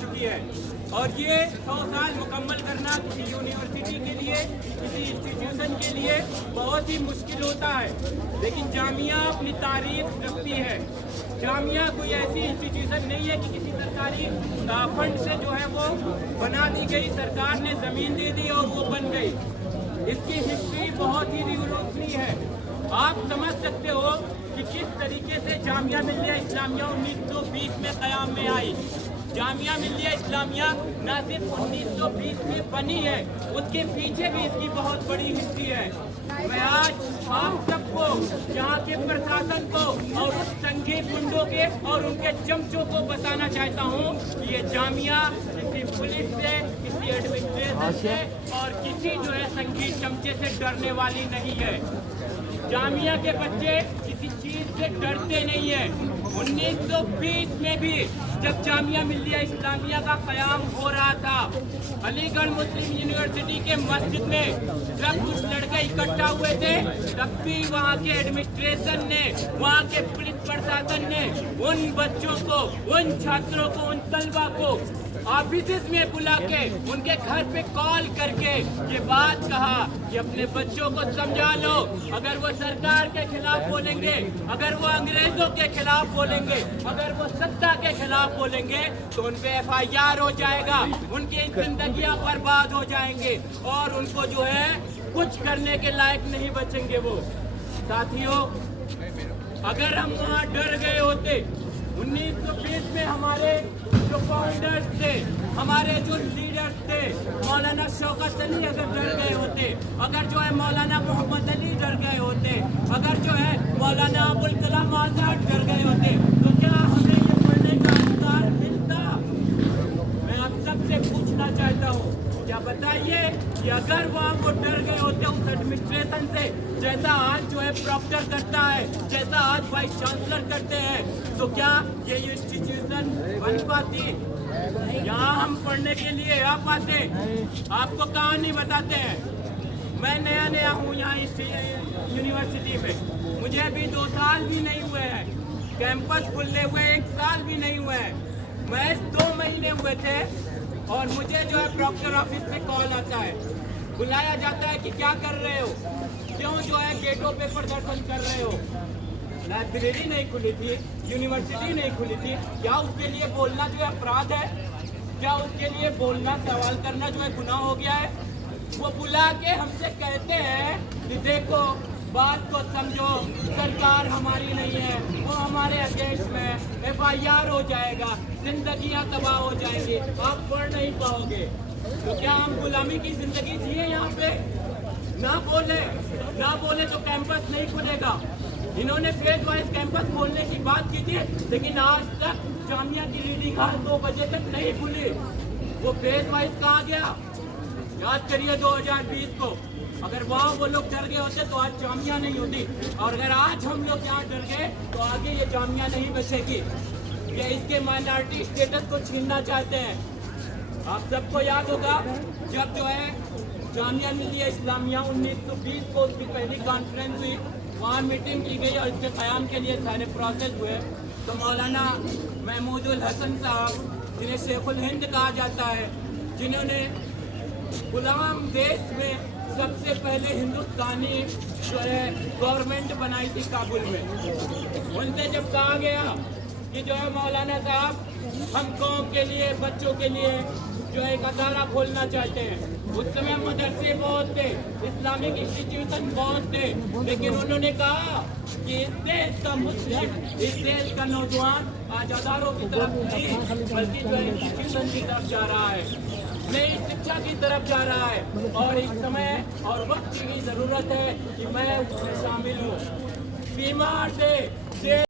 چکی ہے، اور یہ 100 سال مکمل کرنا کسی یونیورسٹی کے لیے، کسی انسٹیٹیوشن کے لیے بہت ہی مشکل ہوتا ہے، لیکن جامعہ اپنی تاریخ رکھتی ہے۔ جامعہ کوئی ایسی انسٹیٹیوشن نہیں ہے کہ کسی سرکاری فنڈ سے جو ہے وہ بنا دی گئی، سرکار نے زمین دے دی اور وہ بن گئی۔ اس کی ہسٹری بہت ہی ریولوشنری ہے۔ آپ سمجھ سکتے ہو کہ کس طریقے سے جامعہ ملیہ اسلامیہ 1920 میں قیام میں آئی۔ جامعہ ملیہ اسلامیہ نہ صرف 1920 میں بنی ہے، اس کے پیچھے بھی اس کی بہت بڑی ہسٹری ہے۔ میں آج آپ سب کو، یہاں کے پرشاسن کو اور اس سنگھی پنڈوں کے اور ان کے چمچوں کو بتانا چاہتا ہوں کہ یہ جامعہ کسی پولیس سے، کسی ایڈمنسٹریشن سے اور کسی جو ہے سنگھی چمچے سے ڈرنے والی نہیں ہے۔ جامعہ کے بچے کسی چیز سے ڈرتے نہیں ہیں۔ 1920 میں بھی جب جامعہ ملیہ اسلامیہ کا قیام ہو رہا تھا، علی گڑھ مسلم یونیورسٹی کے مسجد میں جب کچھ لڑکے اکٹھا ہوئے تھے، تب بھی وہاں کے ایڈمنسٹریشن نے، وہاں کے پولیس پرشاسن نے ان بچوں کو، ان چھاتروں کو، ان طلبہ کو آفیسز میں بلا کے ان کے گھر پہ کال کر کے یہ بات کہا کہ اپنے بچوں کو سمجھا لو، اگر وہ سرکار کے خلاف بولیں گے، اگر وہ انگریزوں کے خلاف بولیں گے، اگر وہ ستا کے خلاف بولیں گے تو ان پہ FIR ہو جائے گا، ان کی زندگیاں برباد ہو جائیں گے اور ان کو جو ہے کچھ کرنے کے لائق نہیں بچیں گے وہ۔ ساتھیوں، اگر ہم وہاں ڈر گئے ہوتے، 1920 میں ہمارے جو فاؤنڈرز تھے، ہمارے جو لیڈرز تھے، مولانا شوکت علی اگر ڈر گئے ہوتے، اگر جو ہے مولانا محمد علی ڈر گئے ہوتے، اگر جو ہے مولانا ابوالکلام آزاد ڈر گئے ہوتے، تو کیا ہمیں یہ پڑھنے کا ادھکار ملتا؟ میں آپ سب سے پوچھنا چاہتا ہوں، کیا بتائیے کہ اگر وہاں وہ ڈر گئے ہوتے اس ایڈمنسٹریشن سے، جیسا آج جو ہے پروکٹر کرتا ہے، جیسا آج وائس چانسلر کرتے ہیں، تو کیا یہ انسٹیٹیوشن بن پاتی؟ یہاں ہم پڑھنے کے لیے آ پاتے؟ آپ کو کہانی بتاتے ہیں، میں نیا ہوں یہاں یونیورسٹی میں، مجھے ابھی 2 سال بھی نہیں ہوئے ہیں، کیمپس کھلنے ہوئے 1 سال بھی نہیں ہوئے ہیں، محض 2 مہینے ہوئے تھے اور مجھے جو ہے پروکٹر آفس سے کال آتا ہے، بلایا جاتا ہے کہ کیا کر رہے ہو، کیوں جو ہے گیٹوں پہ پردرشن کر رہے ہو؟ لائبریری نہیں کھلی تھی، یونیورسٹی نہیں کھلی تھی، کیا اس کے لیے بولنا جو ہے اپرادھ ہے؟ کیا اس کے لیے بولنا، سوال کرنا جو ہے گناہ ہو گیا ہے؟ وہ بلا کے ہم سے کہتے ہیں کہ دیکھو بات کو سمجھو، سرکار ہماری نہیں ہے، وہ ہمارے اگینسٹ میں FIR ہو جائے گا، زندگیاں تباہ ہو جائیں گی، آپ پڑھ نہیں پاؤ گے۔ تو کیا ہم غلامی کی زندگی جیے یہاں پہ؟ نہ بولے تو کیمپس نہیں کھلے گا۔ انہوں نے فیز وائز کیمپس کھولنے کی بات کی تھی، لیکن آج تک جامعہ کی ریڈنگ ہال 2 بجے تک نہیں کھلی۔ وہ فیز وائز کہاں گیا؟ یاد کریے 2020 کو، اگر وہاں وہ لوگ ڈر گئے ہوتے تو آج جامعہ نہیں ہوتی، اور اگر آج ہم لوگ یہاں ڈر گئے تو آگے یہ جامعہ نہیں بچے گی۔ یہ اس کے مائنارٹی اسٹیٹس کو چھیننا چاہتے ہیں۔ آپ سب کو یاد ہوگا جب جو ہے جامعہ ملیہ اسلامیہ 1920 کو اس کی پہلی کانفرنس ہوئی، وہاں میٹنگ کی گئی اور اس کے قیام کے لیے سارے پروسیس ہوئے، تو مولانا محمود الحسن صاحب، جنہیں شیخ الہند کہا جاتا ہے، جنہوں نے غلام دیش میں سب سے پہلے ہندوستانی جو ہے گورنمنٹ بنائی تھی کابل میں، ان سے جب کہا گیا کہ جو ہے مولانا صاحب ہم قوم کے لیے، بچوں کے لیے جو ایک ادارہ کھولنا چاہتے ہیں، اس سمے مدرسے بہت تھے، اسلامک انسٹیٹیوشن بہت تھے، لیکن انہوں نے کہا کہ اس دیش کا مسلم، اس دیش کا نوجوان آج اداروں کی طرف نہیں بلکہ جو ہے انسٹیٹیوشن کی طرف جا رہا ہے، نئی شکشا کی طرف جا رہا ہے، اور اس سمے اور وقت کی ضرورت ہے کہ میں اس میں شامل ہوں۔ بیمار تھے